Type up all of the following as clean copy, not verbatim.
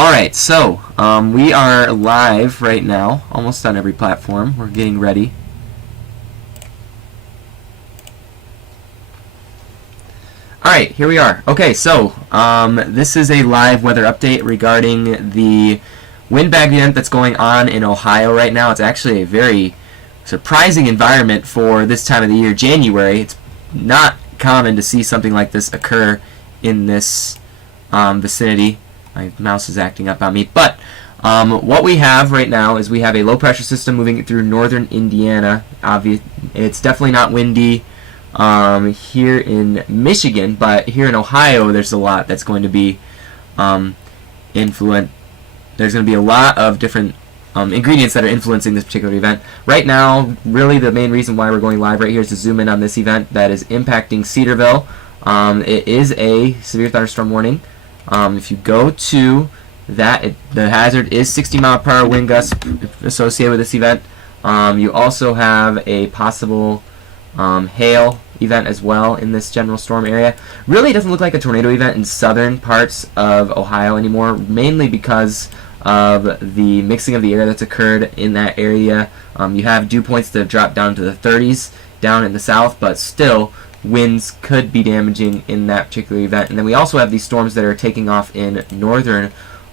Alright, so we are live right now, almost on every platform. We're getting ready. Alright, here we are. Okay, so this is a live weather update regarding the windbag event that's going on in Ohio right now. It's actually a very surprising environment for this time of the year, January. It's not common to see something like this occur in this vicinity. My mouse is acting up on me. But what we have right now is we have a low pressure system moving through northern Indiana. It's definitely not windy here in Michigan, but here in Ohio there's a lot that's going to be there's going to be a lot of different ingredients that are influencing this particular event. Right now, really the main reason why we're going live right here is to zoom in on this event that is impacting Cedarville. It is a severe thunderstorm warning. If you go to that, the hazard is 60-mile-per-hour wind gusts associated with this event. You also have a possible hail event as well in this general storm area. Really doesn't look like a tornado event in southern parts of Ohio anymore, mainly because of the mixing of the air that's occurred in that area. You have dew points that have dropped down to the 30s down in the south, but still winds could be damaging in that particular event. And then we also have these storms that are taking off in northern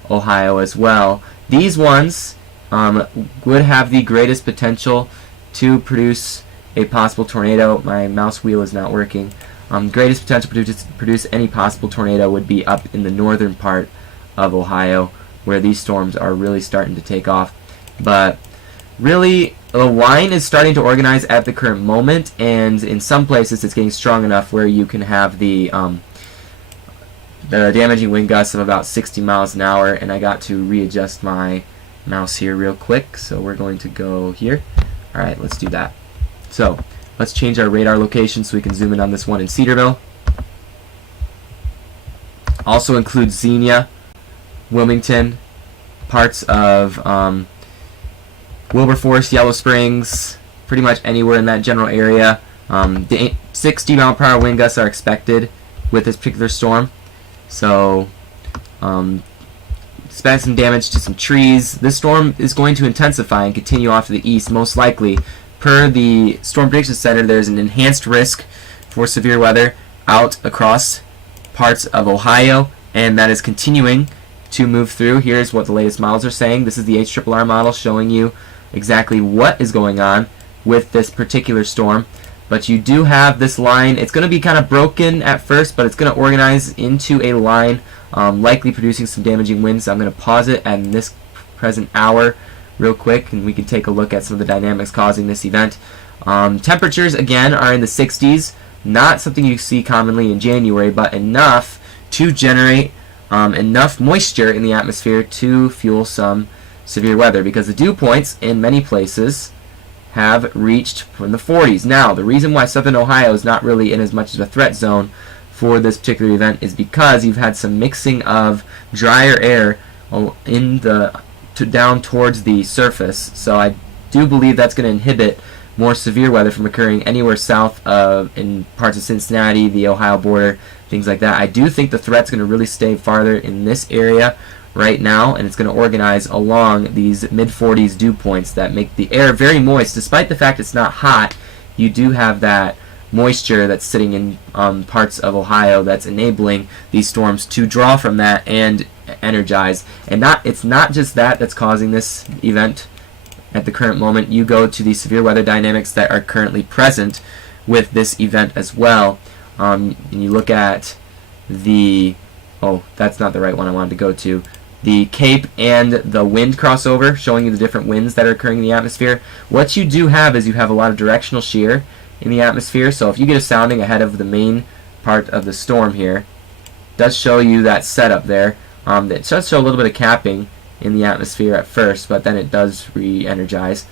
Ohio as well. These ones would have the greatest potential to produce a possible tornado. My mouse wheel is not working. Greatest potential to produce any possible tornado would be up in the northern part of Ohio, where these storms are really starting to take off. But really, the line is starting to organize at the current moment, and in some places it's getting strong enough where you can have the damaging wind gusts of about 60 miles an hour. And I got to readjust my mouse here real quick, so we're going to go here. Alright, let's do that. So let's change our radar location so we can zoom in on this one in Cedarville. Also includes Xenia, Wilmington, parts of Wilberforce, Yellow Springs, pretty much anywhere in that general area. The 60-mile-per-hour wind gusts are expected with this particular storm. So expect some damage to some trees. This storm is going to intensify and continue off to the east, most likely. Per the Storm Prediction Center, there's an enhanced risk for severe weather out across parts of Ohio, and that is continuing to move through. Here's what the latest models are saying. This is the HRRR model showing you exactly what is going on with this particular storm. But you do have this line. It's going to be kind of broken at first, but it's going to organize into a line, likely producing some damaging winds. So I'm going to pause it at this present hour real quick, and we can take a look at some of the dynamics causing this event. Temperatures, again, are in the 60s. Not something you see commonly in January, but enough to generate enough moisture in the atmosphere to fuel some severe weather, because the dew points in many places have reached from the 40s. Now, the reason why southern Ohio is not really in as much of a threat zone for this particular event is because you've had some mixing of drier air down towards the surface. So I do believe that's going to inhibit more severe weather from occurring anywhere south of in parts of Cincinnati, the Ohio border, things like that. I do think the threat's going to really stay farther in this area right now, and it's going to organize along these mid-40s dew points that make the air very moist. Despite the fact it's not hot, you do have that moisture that's sitting in parts of Ohio that's enabling these storms to draw from that and energize. And it's not just that that's causing this event at the current moment. You go to the severe weather dynamics that are currently present with this event as well. And you look at the, that's not the right one I wanted to go to, the Cape and the wind crossover, showing you the different winds that are occurring in the atmosphere. What you do have is you have a lot of directional shear in the atmosphere. So if you get a sounding ahead of the main part of the storm here, it does show you that setup there. It does show a little bit of capping in the atmosphere at first, but then it does re-energize.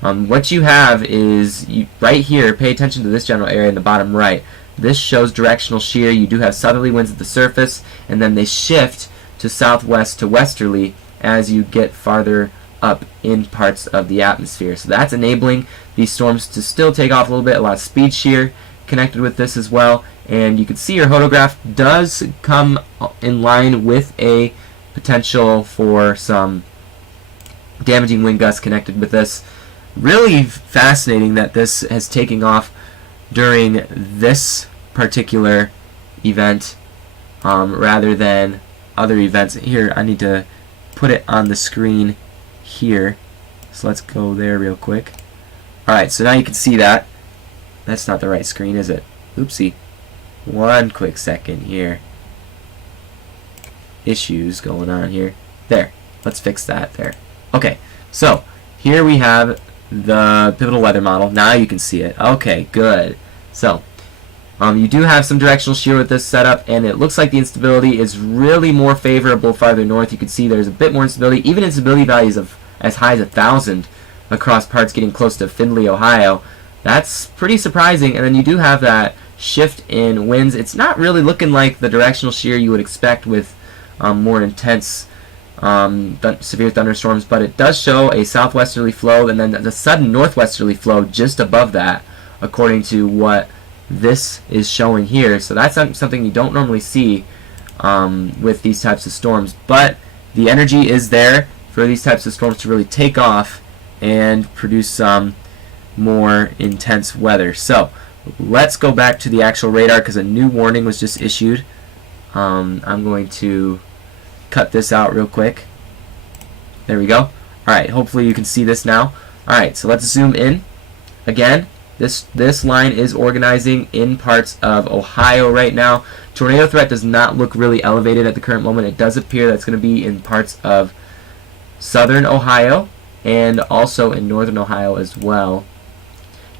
What you have is, right here, pay attention to this general area in the bottom right. This shows directional shear. You do have southerly winds at the surface, and then they shift to southwest to westerly as you get farther up in parts of the atmosphere. So that's enabling these storms to still take off a little bit. A lot of speed shear connected with this as well, and you can see your hodograph does come in line with a potential for some damaging wind gusts connected with this. Really fascinating that this has taken off during this particular event rather than other events. Here, I need to put it on the screen here. So let's go there real quick. Alright, so now you can see that. That's not the right screen, is it? Oopsie. One quick second here. Issues going on here. There. Let's fix that there. Okay, so here we have the pivotal weather model. Now you can see it. Okay, good. So, you do have some directional shear with this setup, and it looks like the instability is really more favorable farther north. You can see there's a bit more instability, even instability values of as high as 1,000 across parts getting close to Findlay, Ohio. That's pretty surprising, and then you do have that shift in winds. It's not really looking like the directional shear you would expect with more intense severe thunderstorms, but it does show a southwesterly flow and then the sudden northwesterly flow just above that, according to what this is showing here. So that's something you don't normally see with these types of storms, but the energy is there for these types of storms to really take off and produce some more intense weather. So let's go back to the actual radar because a new warning was just issued. I'm going to cut this out real quick. There we go. Alright, hopefully you can see this now. Alright, so let's zoom in. Again, this line is organizing in parts of Ohio right now. Tornado threat does not look really elevated at the current moment. It does appear that's going to be in parts of southern Ohio and also in northern Ohio as well.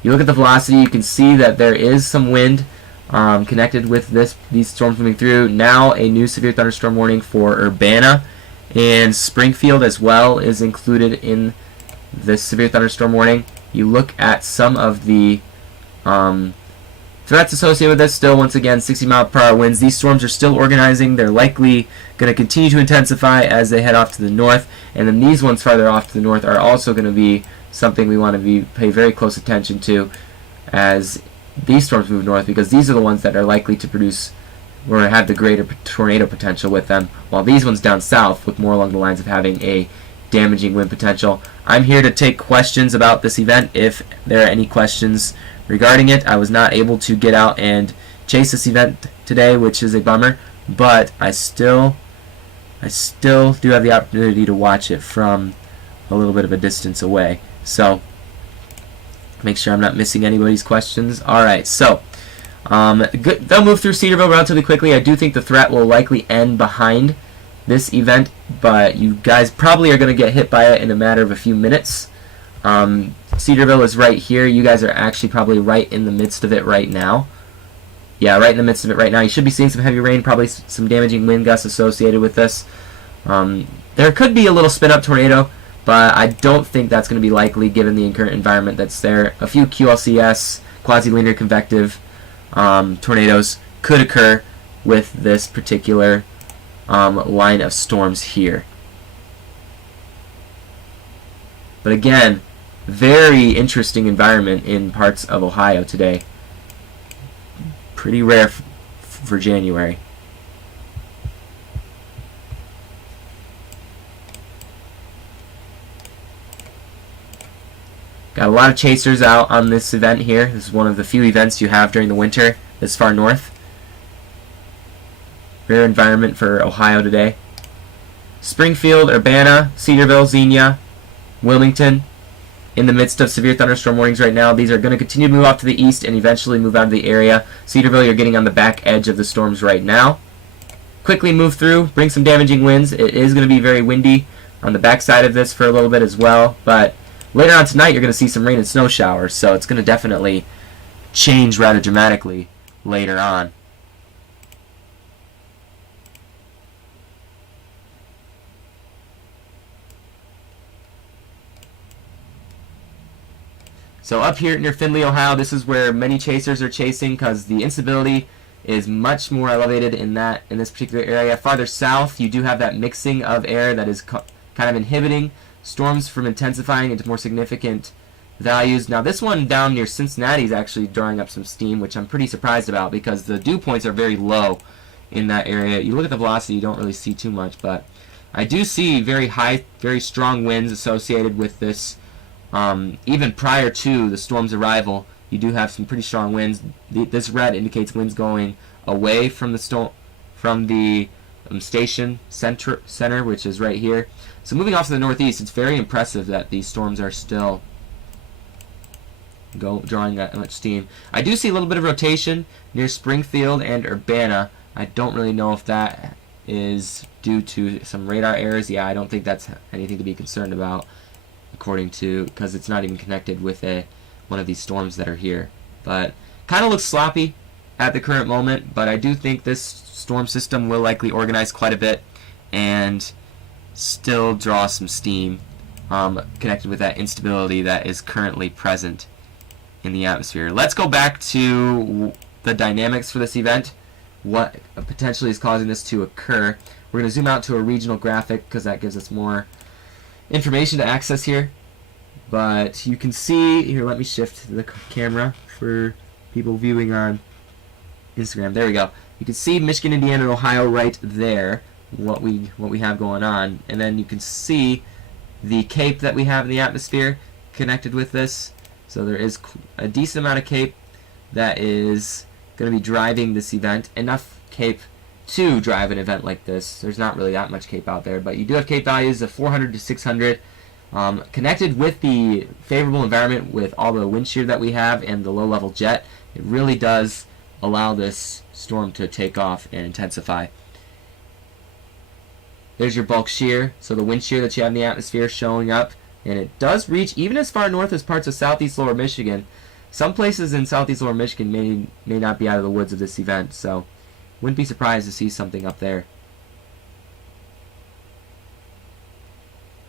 You look at the velocity, you can see that there is some wind connected with these storms moving through. Now a new severe thunderstorm warning for Urbana and Springfield as well is included in this severe thunderstorm warning. You look at some of the threats associated with this. Still, once again, 60-mile-per-hour winds. These storms are still organizing. They're likely going to continue to intensify as they head off to the north. And then these ones farther off to the north are also going to be something we want to pay very close attention to as these storms move north, because these are the ones that are likely to produce or have the greater tornado potential with them, while these ones down south look more along the lines of having a damaging wind potential. I'm here to take questions about this event if there are any questions regarding it. I was not able to get out and chase this event today, which is a bummer, but I still do have the opportunity to watch it from a little bit of a distance away. So make sure I'm not missing anybody's questions. Alright, so they'll move through Cedarville relatively quickly. I do think the threat will likely end behind this event, but you guys probably are going to get hit by it in a matter of a few minutes. Cedarville is right here. You guys are actually probably right in the midst of it right now. Yeah, right in the midst of it right now. You should be seeing some heavy rain, probably some damaging wind gusts associated with this. There could be a little spin-up tornado, but I don't think that's going to be likely given the current environment that's there. A few QLCS, quasi-linear convective tornadoes could occur with this particular line of storms here. But again, very interesting environment in parts of Ohio today. Pretty rare for January. Got a lot of chasers out on this event here. This is one of the few events you have during the winter this far north. Rare environment for Ohio today. Springfield, Urbana, Cedarville, Xenia, Wilmington, in the midst of severe thunderstorm warnings right now. These are going to continue to move off to the east and eventually move out of the area. Cedarville, you're getting on the back edge of the storms right now. Quickly move through, bring some damaging winds. It is going to be very windy on the backside of this for a little bit as well, but later on tonight you're going to see some rain and snow showers, so it's going to definitely change rather dramatically later on. So up here near Findlay, Ohio, this is where many chasers are chasing because the instability is much more elevated in this particular area. Farther south, you do have that mixing of air that is kind of inhibiting storms from intensifying into more significant values. Now this one down near Cincinnati is actually drawing up some steam, which I'm pretty surprised about because the dew points are very low in that area. You look at the velocity, you don't really see too much, but I do see very high, very strong winds associated with this. Even prior to the storm's arrival, you do have some pretty strong winds. This red indicates winds going away from the storm, from the station center, which is right here. So moving off to the northeast, it's very impressive that these storms are still drawing that much steam. I do see a little bit of rotation near Springfield and Urbana. I don't really know if that is due to some radar errors. Yeah, I don't think that's anything to be concerned about, because it's not even connected with one of these storms that are here. But kind of looks sloppy at the current moment, but I do think this storm system will likely organize quite a bit and still draw some steam connected with that instability that is currently present in the atmosphere. Let's go back to the dynamics for this event, what potentially is causing this to occur. We're going to zoom out to a regional graphic because that gives us more information to access here. But you can see here, let me shift the camera for people viewing on Instagram. There we go. You can see Michigan, Indiana, and Ohio right there, what we have going on, and then you can see the CAPE that we have in the atmosphere connected with this. So there is a decent amount of CAPE that is going to be driving this event. Enough CAPE to drive an event like this. There's not really that much CAPE out there, but you do have CAPE values of 400 to 600. Connected with the favorable environment with all the wind shear that we have and the low-level jet, it really does allow this storm to take off and intensify. There's your bulk shear, so the wind shear that you have in the atmosphere showing up, and it does reach even as far north as parts of southeast lower Michigan. Some places in southeast lower Michigan may not be out of the woods of this event, so wouldn't be surprised to see something up there.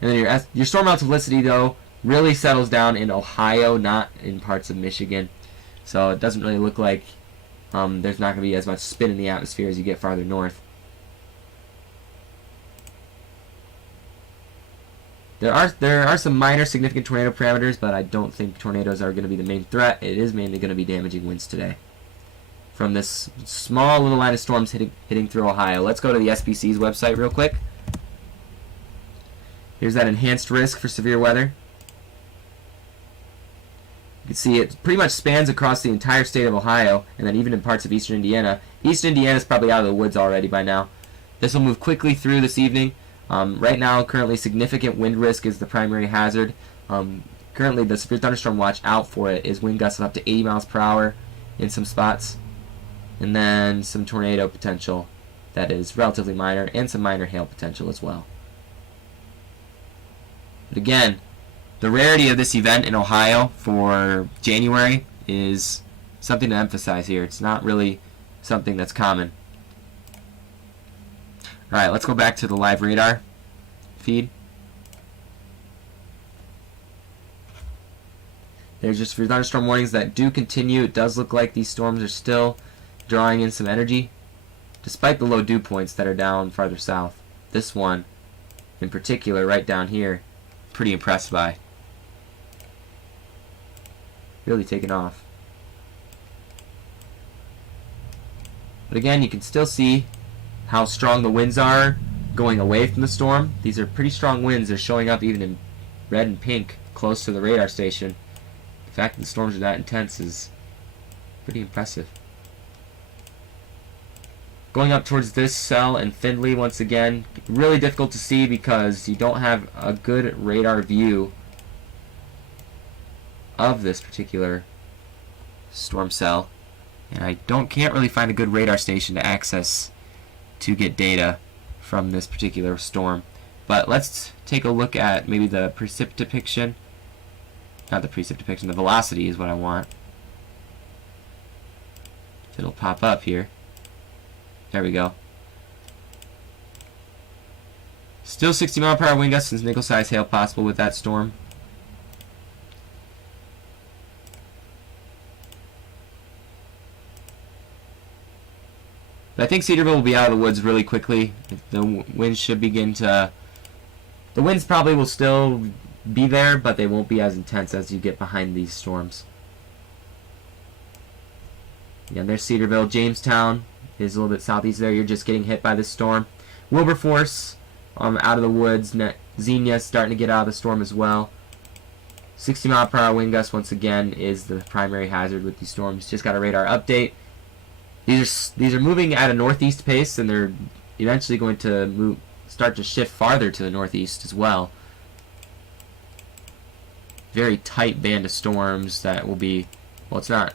And then your storm multiplicity, though, really settles down in Ohio, not in parts of Michigan. So it doesn't really look like there's not going to be as much spin in the atmosphere as you get farther north. There are some minor significant tornado parameters, but I don't think tornadoes are going to be the main threat. It is mainly going to be damaging winds today from this small little line of storms hitting through Ohio. Let's go to the SPC's website real quick. Here's that enhanced risk for severe weather. You can see it pretty much spans across the entire state of Ohio, and then even in parts of eastern Indiana. Eastern Indiana is probably out of the woods already by now. This will move quickly through this evening. Right now, currently, significant wind risk is the primary hazard. Currently, the severe thunderstorm watch out for it is wind gusts up to 80 miles per hour in some spots, and then some tornado potential that is relatively minor, and some minor hail potential as well. But again, the rarity of this event in Ohio for January is something to emphasize here. It's not really something that's common. Alright, let's go back to the live radar feed. There's just for thunderstorm warnings that do continue. It does look like these storms are still drawing in some energy, despite the low dew points that are down farther south. This one, in particular, right down here, pretty impressed by. Really taking off. But again, you can still see how strong the winds are going away from the storm. These are pretty strong winds. They're showing up even in red and pink close to the radar station. The fact that the storms are that intense is pretty impressive. Going up towards this cell in Findlay, once again, really difficult to see because you don't have a good radar view of this particular storm cell, and I can't really find a good radar station to access to get data from this particular storm. But let's take a look at maybe the precipitation. Not the precipitation, the velocity is what I want. It'll pop up here. There we go. Still 60 mile per hour wind gusts and nickel-sized hail possible with that storm. But I think Cedarville will be out of the woods really quickly. The winds should begin to... The winds probably will still be there, but they won't be as intense as you get behind these storms. Again, there's Cedarville. Jamestown is a little bit southeast there. You're just getting hit by this storm. Wilberforce out of the woods. Xenia starting to get out of the storm as well. 60-mile-per-hour wind gust once again is the primary hazard with these storms. Just got a radar update. These are moving at a northeast pace, and they're eventually going to start to shift farther to the northeast as well. Very tight band of storms that will be, well, it's not.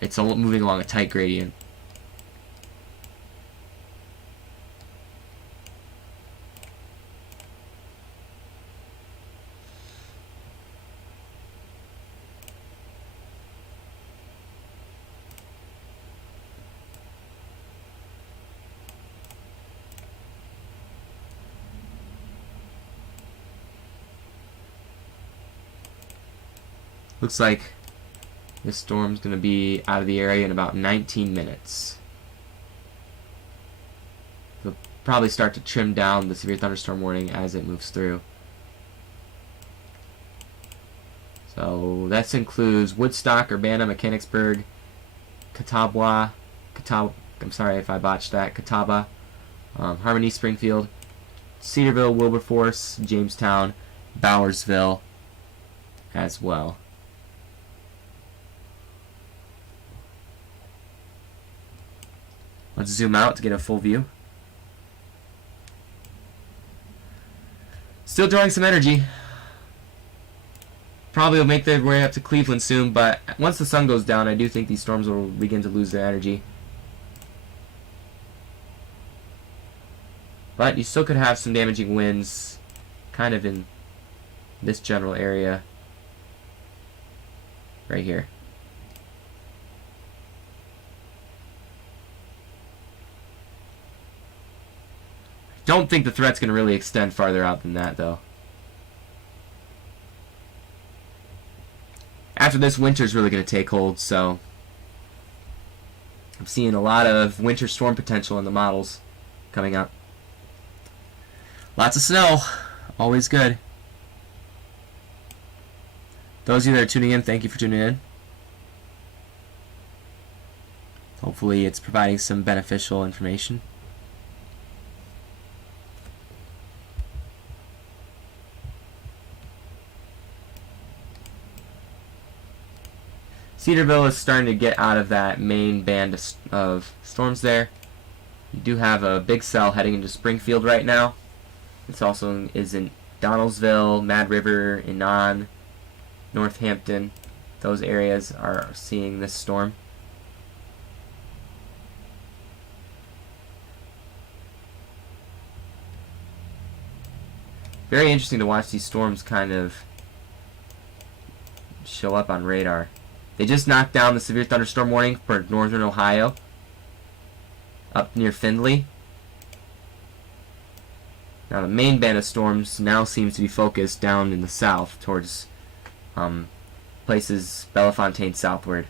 It's moving along a tight gradient. Looks like this storm's going to be out of the area in about 19 minutes. They'll probably start to trim down the severe thunderstorm warning as it moves through. So this includes Woodstock, Urbana, Mechanicsburg, Catawba, I'm sorry if I botched that, Catawba, Harmony, Springfield, Cedarville, Wilberforce, Jamestown, Bowersville as well. Let's zoom out to get a full view. Still drawing some energy. Probably will make their way up to Cleveland soon, but once the sun goes down, I do think these storms will begin to lose their energy. But you still could have some damaging winds kind of in this general area right here. Don't think the threat's going to really extend farther out than that, though. After this, winter's really going to take hold, so I'm seeing a lot of winter storm potential in the models coming up. Lots of snow. Always good. Those of you that are tuning in, thank you for tuning in. Hopefully it's providing some beneficial information. Cedarville is starting to get out of that main band of storms there. You do have a big cell heading into Springfield right now. This also is in Donaldsville, Mad River, Enon, Northampton. Those areas are seeing this storm. Very interesting to watch these storms kind of show up on radar. They just knocked down the severe thunderstorm warning for northern Ohio, up near Findlay. Now the main band of storms now seems to be focused down in the south towards places Bellefontaine southward.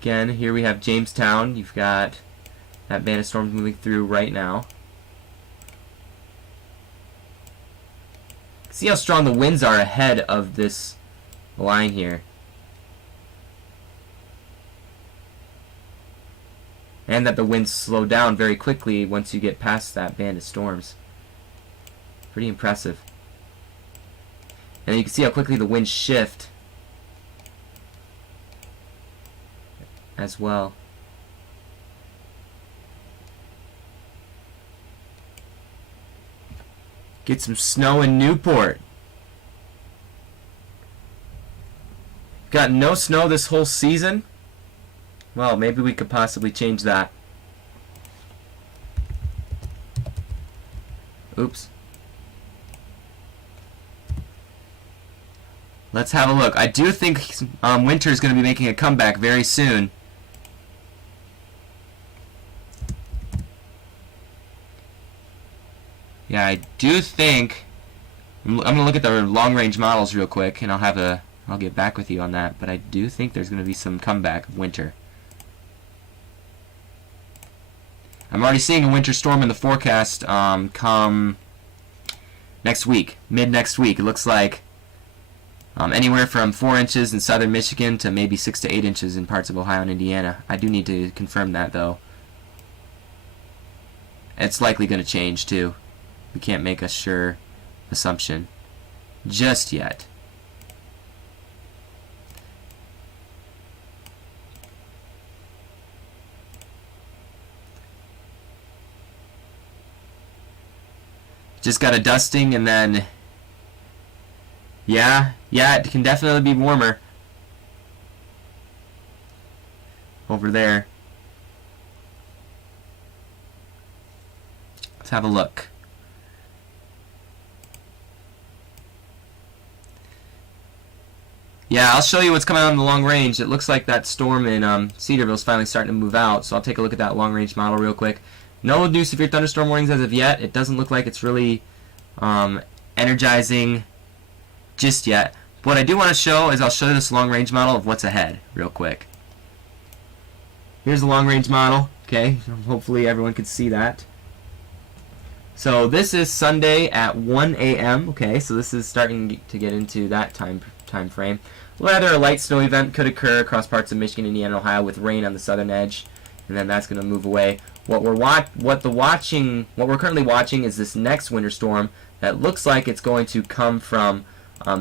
Again, here we have Jamestown. You've got that band of storms moving through right now. See how strong the winds are ahead of this line here. And that the winds slow down very quickly once you get past that band of storms. Pretty impressive. And you can see how quickly the winds shift as well. Get some snow in Newport. Got no snow this whole season? Well, maybe we could possibly change that. Oops. Let's have a look. I do think winter is going to be making a comeback very soon. Yeah, I do think I'm going to look at the long-range models real quick, and I'll get back with you on that. But I do think there's going to be some comeback of winter. I'm already seeing a winter storm in the forecast come next week, mid next week. It looks like anywhere from 4 inches in southern Michigan to maybe 6 to 8 inches in parts of Ohio and Indiana. I do need to confirm that, though. It's likely going to change, too. We can't make a sure assumption just yet. Just got a dusting, and then yeah, it can definitely be warmer over there. Let's have a look. Yeah, I'll show you what's coming out in the long range. It looks like that storm in Cedarville is finally starting to move out, so I'll take a look at that long range model real quick. No new severe thunderstorm warnings as of yet. It doesn't look like it's really energizing just yet. What I do want to show is I'll show you this long range model of what's ahead real quick. Here's the long range model. Okay, hopefully everyone can see that. So this is Sunday at 1 a.m. Okay, so this is starting to get into that time frame. Rather, a light snow event could occur across parts of Michigan, Indiana, and Ohio with rain on the southern edge, and then that's going to move away. What we're currently watching is this next winter storm that looks like it's going to come from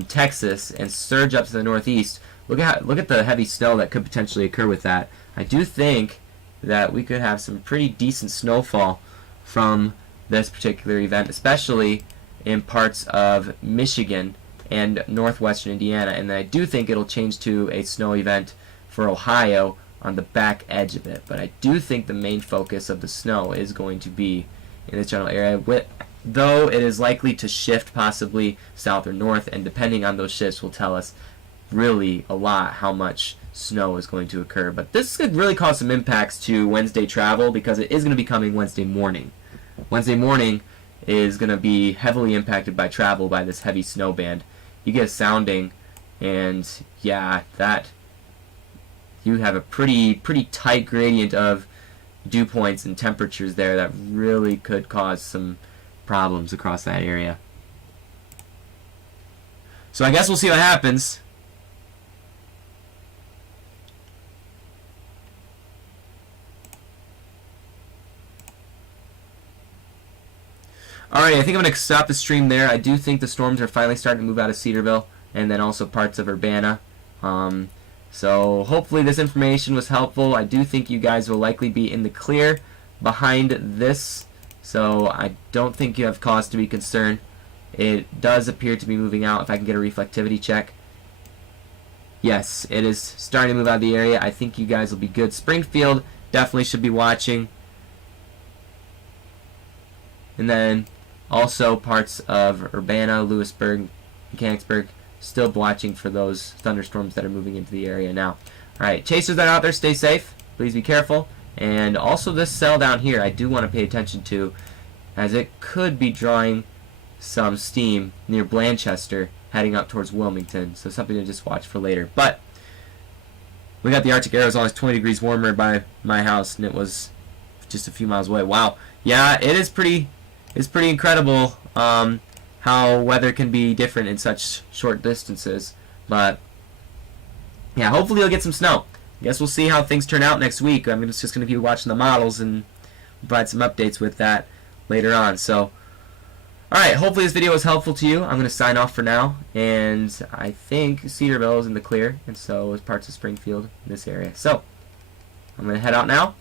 Texas and surge up to the northeast. Look at the heavy snow that could potentially occur with that. I do think that we could have some pretty decent snowfall from this particular event, especially in parts of Michigan and northwestern Indiana, and then I do think it'll change to a snow event for Ohio on the back edge of it. But I do think the main focus of the snow is going to be in this general area, though it is likely to shift possibly south or north, and depending on those shifts will tell us really a lot how much snow is going to occur. But this could really cause some impacts to Wednesday travel because it is going to be coming Wednesday morning. Wednesday morning is going to be heavily impacted by travel by this heavy snow band. You get a sounding, and yeah, that you have a pretty tight gradient of dew points and temperatures there that really could cause some problems across that area. So I guess we'll see what happens. Alright, I think I'm going to stop the stream there. I do think the storms are finally starting to move out of Cedarville and then also parts of Urbana. So hopefully this information was helpful. I do think you guys will likely be in the clear behind this, so I don't think you have cause to be concerned. It does appear to be moving out. If I can get a reflectivity check. Yes, it is starting to move out of the area. I think you guys will be good. Springfield definitely should be watching. And then also parts of Urbana, Lewisburg, Mechanicsburg, still watching for those thunderstorms that are moving into the area now. Alright, chasers that are out there, stay safe. Please be careful. And also this cell down here I do want to pay attention to, as it could be drawing some steam near Blanchester heading up towards Wilmington. So something to just watch for later. But we got the Arctic Air. It was always 20 degrees warmer by my house, and it was just a few miles away. Wow. Yeah, it is pretty... It's pretty incredible how weather can be different in such short distances. But yeah, hopefully you'll get some snow. I guess we'll see how things turn out next week. I'm just going to be watching the models and provide some updates with that later on. So, alright, hopefully this video was helpful to you. I'm going to sign off for now. And I think Cedarville is in the clear, and so is parts of Springfield in this area. So, I'm going to head out now.